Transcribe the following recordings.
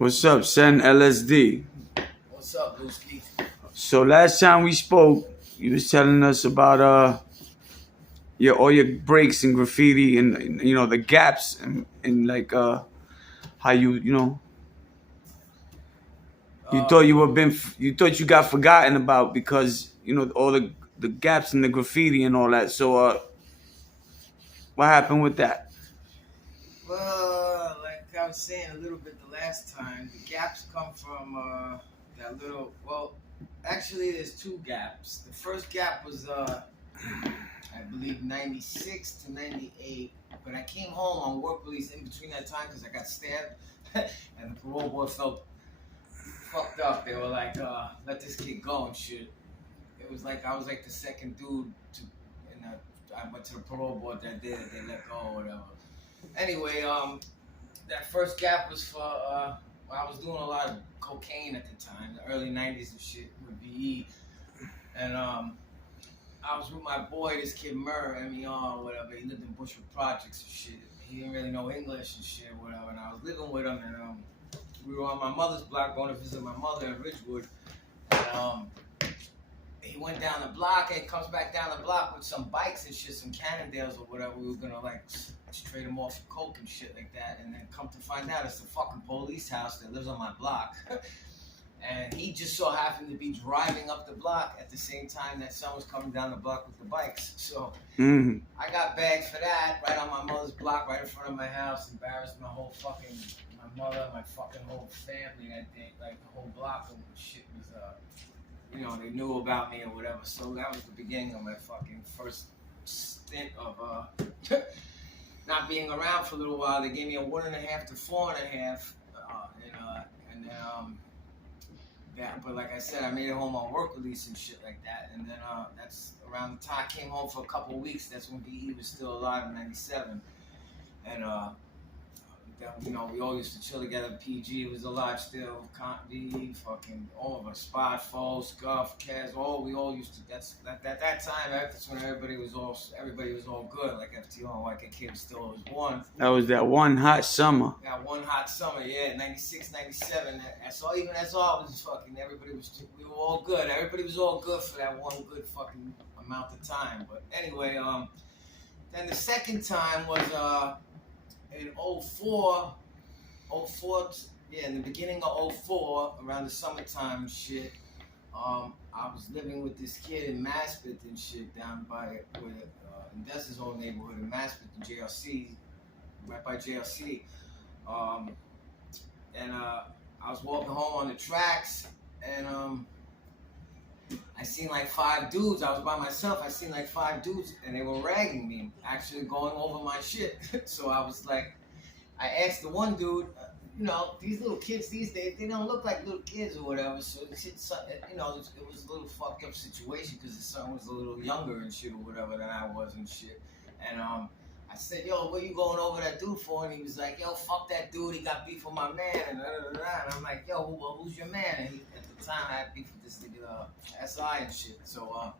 What's up, CEND LSD? What's up, Lewski? So last time we spoke, you was telling us about your all your breaks in graffiti and you know the gaps and like how you thought you thought you got forgotten about because you know all the gaps in the graffiti and all that. So what happened with that? Well, like I was saying a little bit the last time, the gaps come from that little. Well, actually, there's two gaps. The first gap was, I believe, 96 to 98. But I came home on work release in between that time because I got stabbed, and the parole board felt fucked up. They were like, "Let this kid go and shit." It was like I was like the second dude to, and I went to the parole board that day that they let go or whatever. Anyway, that first gap was for well, I was doing a lot of cocaine at the time, the early '90s and shit with VE, and I was with my boy, this kid Murr, MER or whatever. He lived in Bushwick Projects and shit. He didn't really know English and shit or whatever, and I was living with him, and we were on my mother's block going to visit my mother in Ridgewood, and he went down the block and he comes back down the block with some bikes and shit, some Cannondales or whatever. We were gonna like trade him off for coke and shit like that, and then come to find out it's the fucking police house that lives on my block. And he just so happened to be driving up the block at the same time that someone was coming down the block with the bikes. So I got bagged for that right on my mother's block, right in front of my house. Embarrassed my whole fucking, my mother, my fucking whole family. I think like the whole block of shit was you know, they knew about me or whatever. So that was the beginning of my fucking first stint of not being around for a little while. They gave me a 1.5 to 4.5, and then that. But like I said, I made it home on work release and shit like that. And then that's around the time I came home for a couple of weeks. That's when VE was still alive in '97, and you know, we all used to chill together. PG was alive still. VE, fucking all of us. Spot, Foe, Scuff, Kaz, we all used to. At that time. That's when everybody was all good. Like FTO and YKK was still always one. That was that one hot summer. That one hot summer, yeah, '96, '97. That's all. Even that's all was fucking. We were all good. Everybody was all good for that one good fucking amount of time. But anyway, then the second time was in 04, yeah, in the beginning of 04, around the summertime and shit, I was living with this kid in Maspeth and shit down by in Dessa's old neighborhood in Maspeth in JLC, right by JLC. And I was walking home on the tracks, and I seen like 5 dudes. I was by myself. I seen like 5 dudes, and they were ragging me, actually going over my shit. So I was like, I asked the one dude, you know, these little kids these days, they don't look like little kids or whatever. So it's you know, it was a little fucked up situation because the son was a little younger and shit or whatever than I was and shit. And I said, yo, what you going over that dude for? And he was like, yo, fuck that dude. He got beef with my man. And I'm like, yo, who's your man? And at the time, I had beef with this nigga, SI and shit. So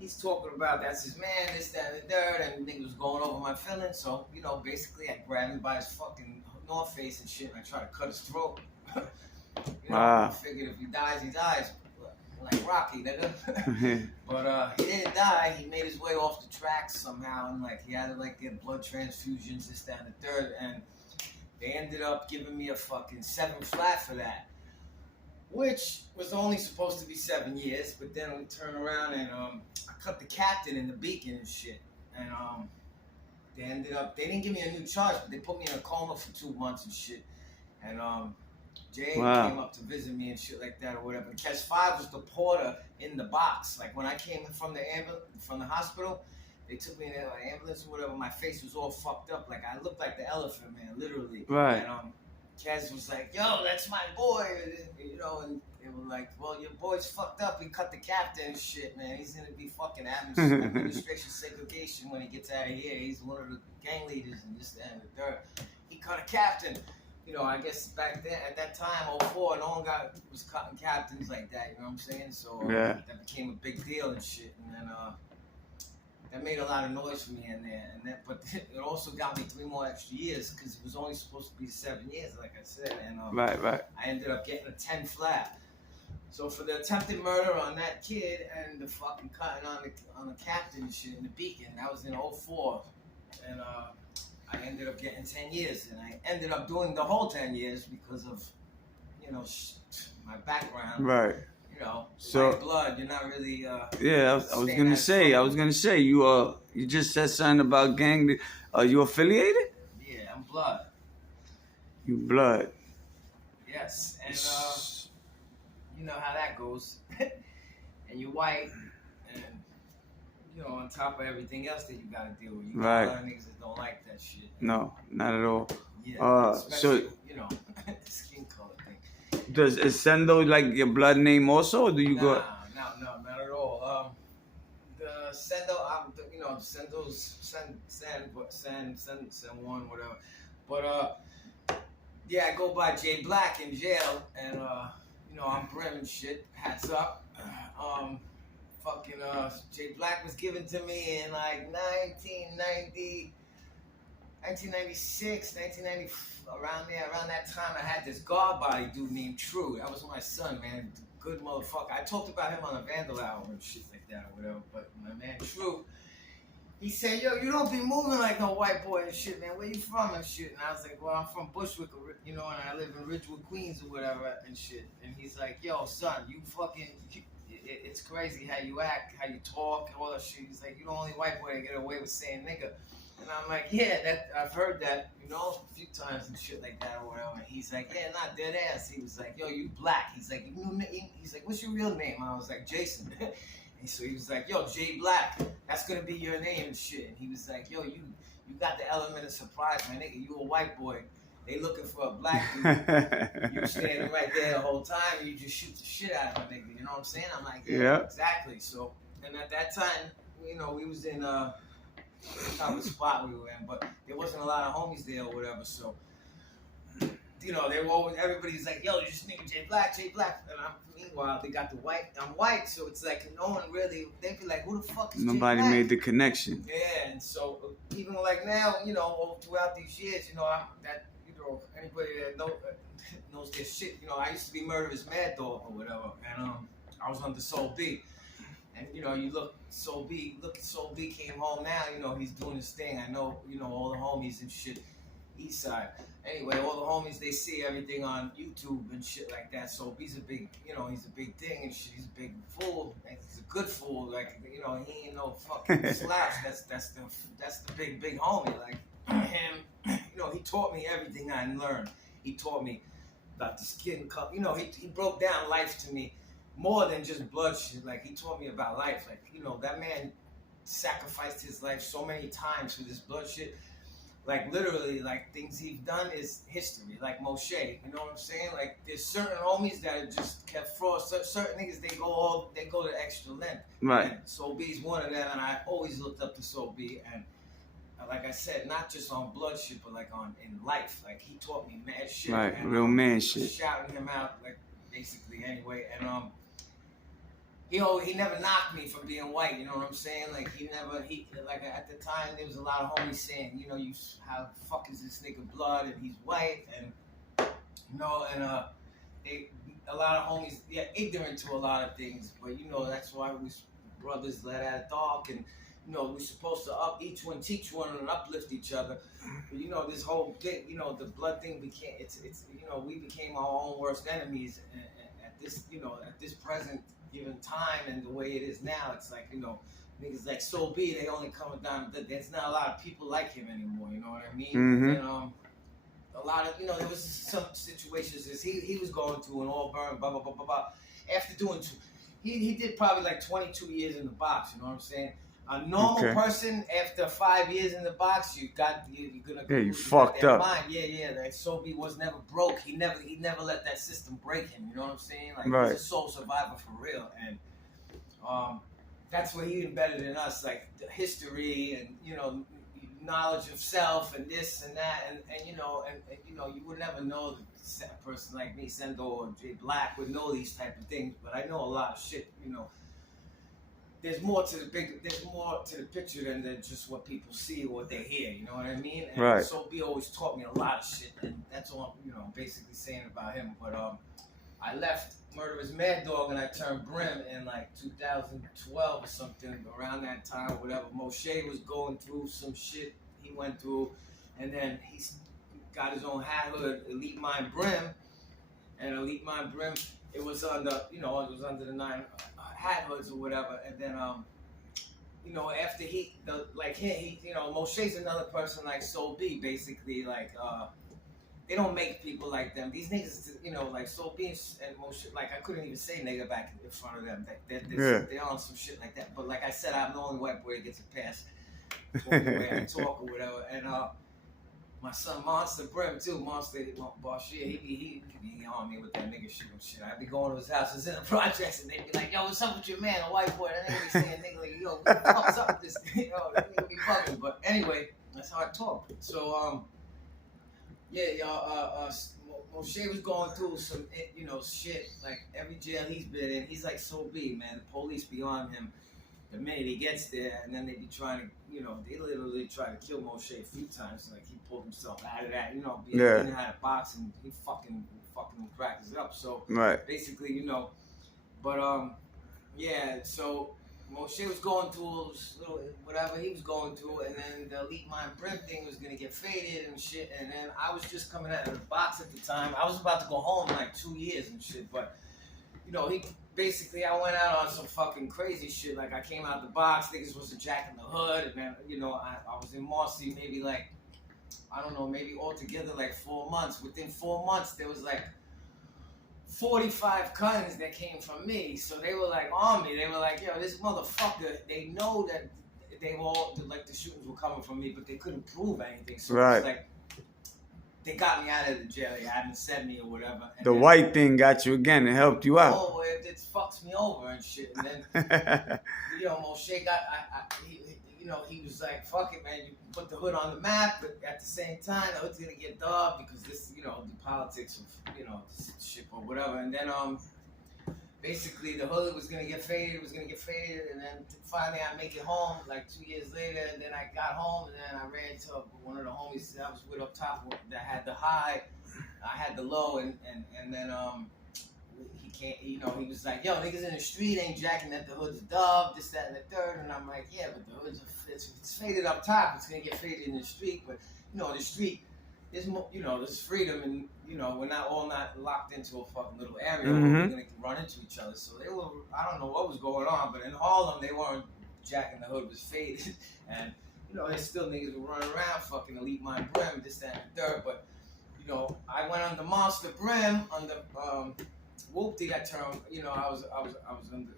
he's talking about that's his man, this, that, and the third. And the nigga was going over my feelings. So, you know, basically, I grabbed him by his fucking North Face and shit. And I tried to cut his throat. You know, I figured if he dies, he dies. Like Rocky, nigga. But he didn't die. He made his way off the tracks somehow, and like he had to like get blood transfusions, this, that, and the third, and they ended up giving me a fucking 7 flat for that, which was only supposed to be 7 years. But then we turned around and I cut the captain in the Beacon and shit, and they didn't give me a new charge, but they put me in a coma for 2 months and shit, and Jay came up to visit me and shit like that or whatever. Catch 5 was the porter in the box. Like when I came from the hospital, they took me in an ambulance or whatever. My face was all fucked up. Like I looked like the Elephant Man, literally. Right. And Kaz was like, yo, that's my boy. You know, and they were like, well, your boy's fucked up. He cut the captain and shit, man. He's going to be fucking administration segregation when he gets out of here. He's one of the gang leaders and this, that, and the third. He cut a captain. You know, I guess back then, at that time, 04, no one was cutting captains like that, you know what I'm saying? So that became a big deal and shit. And then that made a lot of noise for me in there, but it also got me 3 more extra years because it was only supposed to be 7 years, like I said, and Right. I ended up getting a 10 flat. So for the attempted murder on that kid and the fucking cutting on the captain and shit in the Beacon, that was in '04, and I ended up getting 10 years, and I ended up doing the whole 10 years because of, my background. Right. So white blood, you're not really. yeah, I was gonna say you just said something about gang. You affiliated? Yeah, I'm blood. You blood. Yes, and you know how that goes. And you're white, and on top of everything else that you gotta deal with, you got a lot of niggas that don't like that shit. No, not at all. Yeah, especially, the skin color thing. Is Sendo like your blood name also, or do you go? No, not at all. The Sendo, Sendo's Sen one, whatever. But yeah, I go by J Black in jail, and I'm Brim and shit. Hats up. J Black was given to me in like 1996, around that time. I had this guard body dude named True. That was my son, man. Good motherfucker. I talked about him on a Vandal album and shit like that or whatever. But my man True, he said, yo, you don't be moving like no white boy and shit, man. Where you from and shit? And I was like, well, I'm from Bushwick, and I live in Ridgewood, Queens or whatever and shit. And he's like, yo, son, it's crazy how you act, how you talk, all that shit. He's like, you're the only white boy that get away with saying nigga. And I'm like, yeah, I've heard that, a few times and shit like that or whatever. And he's like, yeah, not dead ass. He was like, yo, you black. He's like, what's your real name? I was like, Jason. And so he was like, yo, J Black, that's gonna be your name and shit. And he was like, yo, you got the element of surprise, my nigga. You a white boy. They looking for a black dude. You standing right there the whole time, and you just shoot the shit out of a nigga. You know what I'm saying? I'm like, yeah, exactly. So, and at that time, we was in type of spot we were in, but there wasn't a lot of homies there or whatever. So, they were always, everybody's like, yo, you just nigga J Black. And meanwhile, they got the white. I'm white, so it's like no one really. They'd be like, who the fuck is J Black? Nobody made the connection. Yeah, and so even like now, throughout these years, anybody that knows their shit. I used to be Murderous Mad Dog or whatever, and I was under Soul B. And you look at Soul B came home now. He's doing his thing. I know all the homies and shit, East Side. Anyway, all the homies, they see everything on YouTube and shit like that. Soul B's a big, he's a big thing and shit. He's a big fool. Like, he's a good fool. Like, he ain't no fucking slouch. That's the big homie. Like him, he taught me everything I learned. He taught me about the skin color. He broke down life to me more than just blood shit. Like, he taught me about life. Like, that man sacrificed his life so many times for this blood shit. Like, literally, like, things he's done is history. Like Moshe, you know what I'm saying? Like, there's certain homies that are just kept fraud. Certain niggas, they go the extra length. Right. And Soul B's one of them, and I always looked up to Soul B. And like I said, not just on blood shit, but like in life. Like, he taught me mad shit. Right, and, real man shit. Shouting him out, like, basically, anyway. And he never knocked me for being white, you know what I'm saying? Like, like, at the time, there was a lot of homies saying, how the fuck is this nigga blood, and he's white, and, a lot of homies, ignorant to a lot of things, but, that's why we brothers let out dark, and, we're supposed to each one teach one and uplift each other. But, this whole thing, the blood thing became, we became our own worst enemies at this present given time and the way it is now. It's like, niggas like Soul B, they only coming down, there's not a lot of people like him anymore, you know what I mean? Mm-hmm. And a lot of, there was some situations as he was going through an all burn, blah, blah, blah, blah, blah. After doing he did probably like 22 years in the box, you know what I'm saying? A normal person, after 5 years in the box, you're gonna you fucked up. Mind. Yeah. Like, Soul B was never broke. He never let that system break him. You know what I'm saying? Like, he's a soul survivor for real, and that's what he embedded in us, like the history and knowledge of self and this and that, and you would never know that a person like me, Sendo or J Black, would know these type of things, but I know a lot of shit, there's more to the picture than just what people see or what they hear. You know what I mean? And Right. So B always taught me a lot of shit, and that's all I'm basically saying about him. But I left Murderous Mad Dog and I turned Brim in like 2012 or something, around that time, or whatever. Moshe was going through some shit he went through, and then he's got his own hat hood, Elite Mind Brim, and Elite Mind Brim. It was under, it was under the 9 hat hoods or whatever, and then after Moshe's another person like Soul B, basically, like they don't make people like them. These niggas, like Soul B and Moshe, like I couldn't even say nigga back in front of them. They're on some shit like that. But like I said, I'm the only white boy that gets a pass the way I talk or whatever. And my son Monster Brim too, boss shit, he be on me with that nigga shit and shit. I be going to his houses in the projects and they be like, yo, what's up with your man, a white boy? And they be saying nigga like, yo, what the fuck's up with this? That nigga be bugging. But anyway, that's how I talk. So Moshe was going through some shit, like every jail he's been in. He's like Soul B, man. The police be on him the minute he gets there, and then they be trying to, they literally try to kill Moshe a few times. Like he pulled himself out of that, he had a box and he fucking cracked it up. So basically, but so Moshe was going through whatever he was going through, and then the Elite Mind Brim thing was gonna get faded and shit. And then I was just coming out of the box at the time. I was about to go home in like 2 years and shit, but I went out on some fucking crazy shit. Like I came out the box, niggas was a Jack in the Hood, and then I was in Marcy maybe like, I don't know, maybe altogether like 4 months. Within 4 months there was like 45 guns that came from me. So they were like on me. They were like, yo, this motherfucker, they know that they were all, like the shootings were coming from me, but they couldn't prove anything. So it's like, they got me out of the jail. They hadn't sent me or whatever. And the white thing got you again and helped you out. Oh, it fucks me over and shit. And then, Moshe got, he was like, fuck it, man. You put the hood on the map, but at the same time, the hood's gonna get dubbed because this, the politics of, this shit or whatever. And then, basically, the hood was gonna get faded, and then finally I make it home like 2 years later, and then I got home, and then I ran into one of the homies that I was with up top that had the high, I had the low, and then he can't, he was like, yo, niggas in the street ain't jacking that the hood's dubbed, this, that, and the third, and I'm like, yeah, but the hood's it's faded up top, it's gonna get faded in the street, but the street. There's more, there's freedom, and we're not locked into a fucking little area where we're gonna run into each other. So they were, I don't know what was going on, but in Harlem they weren't jacking the hood was faded, and there's still niggas were running around fucking Elite Mind Brim, this, that, and the third. But I went under Monster Brim, under Whoopty. I turned, I was under,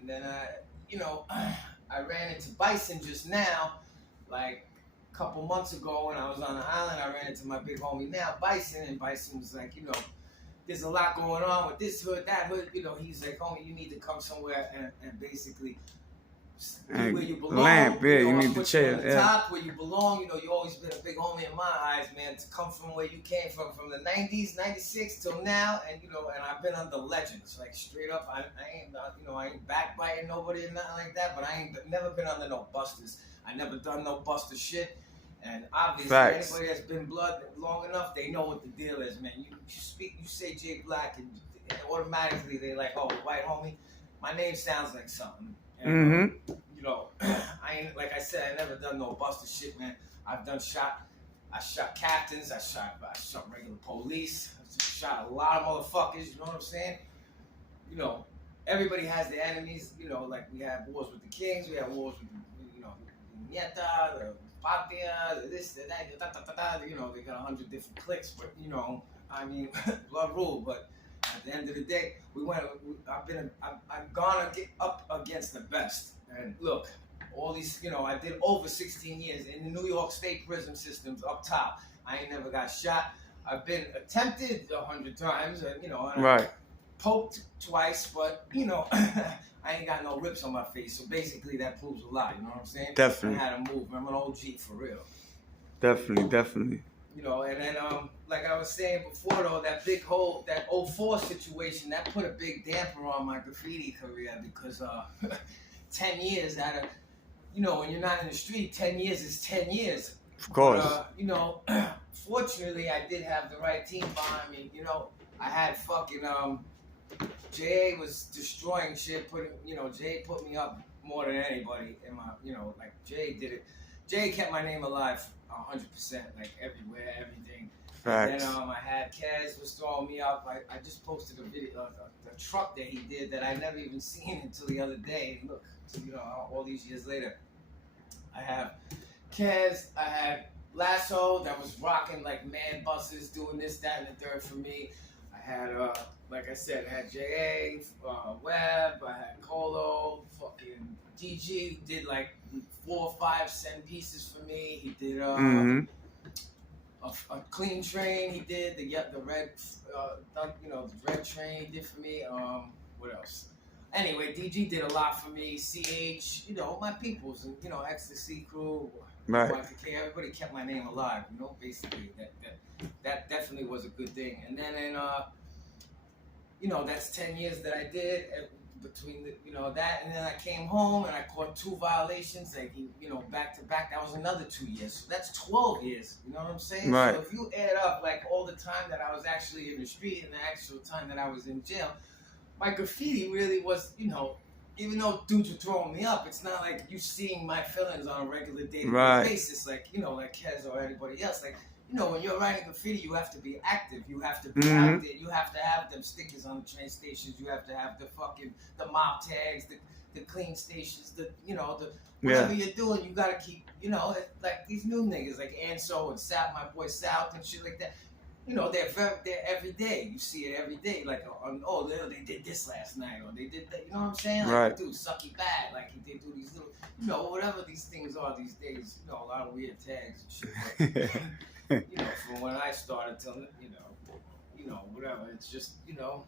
and then I ran into Bison just now, like. Couple months ago when I was on the island, I ran into my big homie now, Bison, and Bison was like, there's a lot going on with this hood, that hood, he's like, homie, you need to come somewhere and basically be where you belong. You need to chill. Top where you belong, you always been a big homie in my eyes, man, to come from where you came from the 90s, 96 till now, and and I've been under legends, like straight up, I ain't backbiting nobody or nothing like that, but I ain't never been under no busters. I never done no buster shit. And obviously, anybody that's been blood long enough, they know what the deal is, man. You say Jay Black, and automatically they like, oh, white homie. My name sounds like something. And, I ain't, like I said, I never done no buster shit, man. I shot captains, I shot regular police, I shot a lot of motherfuckers. You know what I'm saying? Everybody has their enemies. Like we had wars with the Kings, we had wars with the Nieta, the Patria, the this, the that, they got 100 different cliques, but blood rule. But at the end of the day, I've gone up against the best. And look, all these, I did over 16 years in the New York State prison systems up top. I ain't never got shot. I've been attempted 100 times, and I poked twice, but I ain't got no rips on my face, so basically that proves a lot, you know what I'm saying? Definitely. I had to move. I'm an OG for real. Definitely. And then like I was saying before though, that big hole, that 04 situation, that put a big damper on my graffiti career because 10 years out of, you know, when you're not in the street, 10 years is 10 years. Of course. But, you know, fortunately, I did have the right team behind me. You know, I had fucking, Jay was destroying shit, Jay put me up more than anybody in my, like Jay did it. Jay kept my name alive 100%, like everywhere, everything. Facts. And then I had Kaz was throwing me up. I just posted a video of the truck that he did that I never even seen until the other day. Look, all these years later, I have Kaz, I had Lasso that was rocking like man buses, doing this, that, and the third for me. I had, like I said, I had J.A., Webb, I had Colo, fucking DG did like 4 or 5 CEND pieces for me. He did a clean train. He did the red, the red train he did for me. What else? Anyway, DG did a lot for me. CH, my peoples, and Ecstasy Crew, right? Everybody kept my name alive. Basically that definitely was a good thing. And then that's 10 years that I did. Between that, and then I came home and I caught 2 violations, like back to back. That was another 2 years, so that's 12 years. You know what I'm saying? Right. So if you add up like all the time that I was actually in the street and the actual time that I was in jail, my graffiti really was, even though dudes were throwing me up, it's not like you seeing my feelings on a regular day-to-day basis, like like Kez or anybody else. Like when you're writing graffiti, you have to be active. You have to be out there. You have to have them stickers on the train stations. You have to have the mob tags, the clean stations, whatever you're doing, you gotta keep, like these new niggas like Anso and South, my boy South and shit like that. They're every day. You see it every day. Like, they did this last night, or they did that. You know what I'm saying? Like, right. Dude, Sucky Bad. Like, they do these little, whatever these things are these days. A lot of weird tags and shit. But, from when I started till, whatever. It's just, All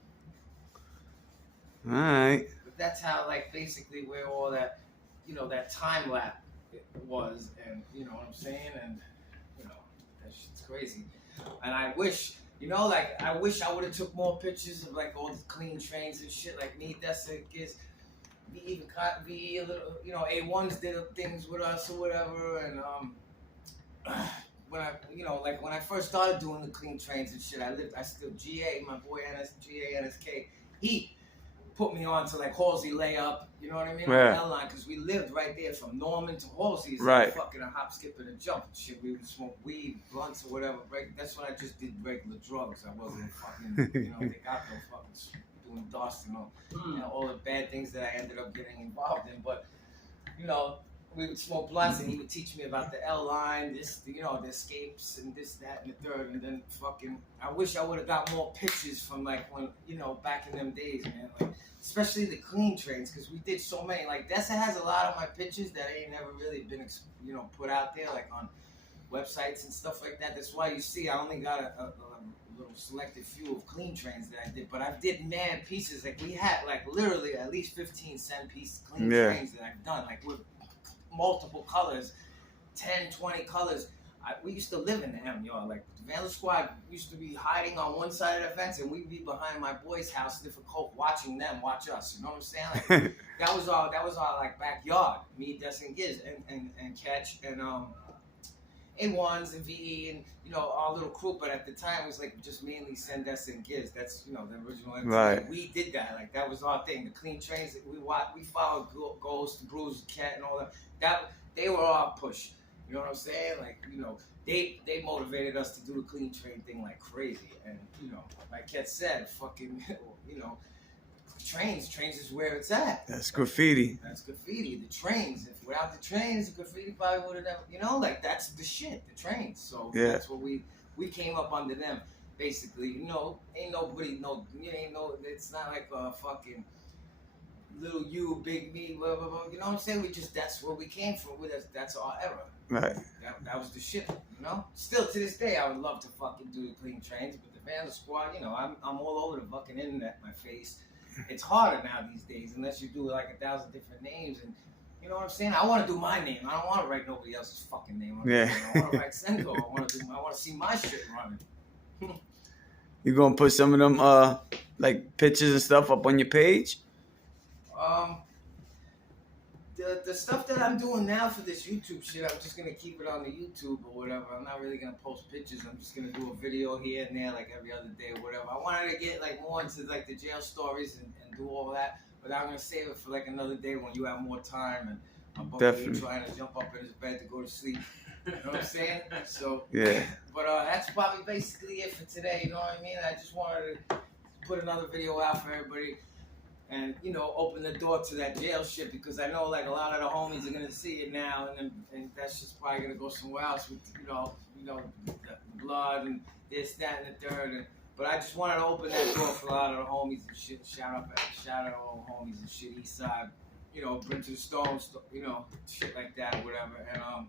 right. But that's how, like, basically where all that, that time lap was, and you know what I'm saying, and that shit's crazy. And I wish, I wish I would have took more pictures of like all the clean trains and shit. Like me, that's it. We even caught a little, A1s did things with us or whatever. And when I first started doing the clean trains and shit, I still GA, my boy GA NSK, he put me on to like Halsey layup, you know what I mean? Yeah. On the L line, because we lived right there from Norman to Halsey. It's right. Like fucking a hop, skip, and a jump and shit. We would smoke weed, blunts, or whatever. Right? That's when I just did regular drugs. I wasn't fucking, they got no fucking doing dust and all the bad things that I ended up getting involved in. But, we would smoke blunts and he would teach me about the L line, the escapes and this, that, and the third. And then fucking, I wish I would have got more pictures from like when, back in them days, man. Like, especially the clean trains, because we did so many. Like, Dessa has a lot of my pictures that ain't never really been, put out there, like on websites and stuff like that. That's why you see I only got a little selected few of clean trains that I did. But I did mad pieces. Like, we had, like, literally at least 15 CEND pieces clean trains that I've done, like, with multiple colors, 10, 20 colors. We used to live in them, y'all. Like, the Vandal Squad used to be hiding on one side of the fence, and we'd be behind my boy's house, sniffing coke, watching them watch us. You know what I'm saying? Like, that was our like backyard. Me, Des, and Giz, and Catch, and A1s and VE, and our little crew. But at the time, it was like just mainly CEND, Des, and Giz. That's the original MTV. Right. We did that. Like, that was our thing. The clean trains that we followed Ghost, Bruce, Cat, and all that. That they were our push. You know what I'm saying? Like, they motivated us to do the clean train thing like crazy. And, like Ket said, fucking, trains is where it's at. That's graffiti. That's graffiti. The trains. If without the trains, the graffiti probably would have never, like, that's the shit, the trains. So that's what we came up under them, basically. Ain't nobody, it's not like a fucking little you, big me, blah, blah, blah. You know what I'm saying? That's where we came from. That's our era. Right. That was the shit, Still to this day, I would love to fucking do the clean trains, but the Vandal Squad, I'm all over the fucking internet, my face. It's harder now these days, unless you do like 1,000 different names, and you know what I'm saying? I want to do my name. I don't want to write nobody else's fucking name. I want to write Sendo. I want to see my shit running. You gonna put some of them like pictures and stuff up on your page? the stuff that I'm doing now for this YouTube shit, I'm just gonna keep it on the YouTube or whatever. I'm not really gonna post pictures. I'm just gonna do a video here and there, like every other day or whatever. I wanted to get like more into like the jail stories and do all that, but I'm gonna save it for like another day when you have more time and I'm Definitely. trying to jump up in his bed to go to sleep. You know what I'm saying? So Yeah. but that's probably basically it for today. You know what I mean? I just wanted to put another video out for everybody. And you know, open the door to that jail shit because I know like a lot of the homies are gonna see it now, and that's just probably gonna go somewhere else with the blood and this, that, and the third. But I just wanted to open that door for a lot of the homies and shit. Shout out all the homies and shit, East Side, bring to the stones, shit like that or whatever. And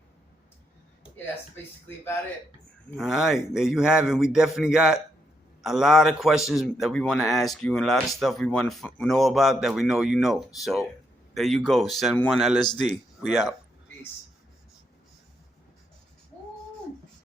yeah, that's basically about it. All right, there you have it. We definitely got a lot of questions that we want to ask you and a lot of stuff we want to know about that we know you know. So there you go. CEND LSD. We out.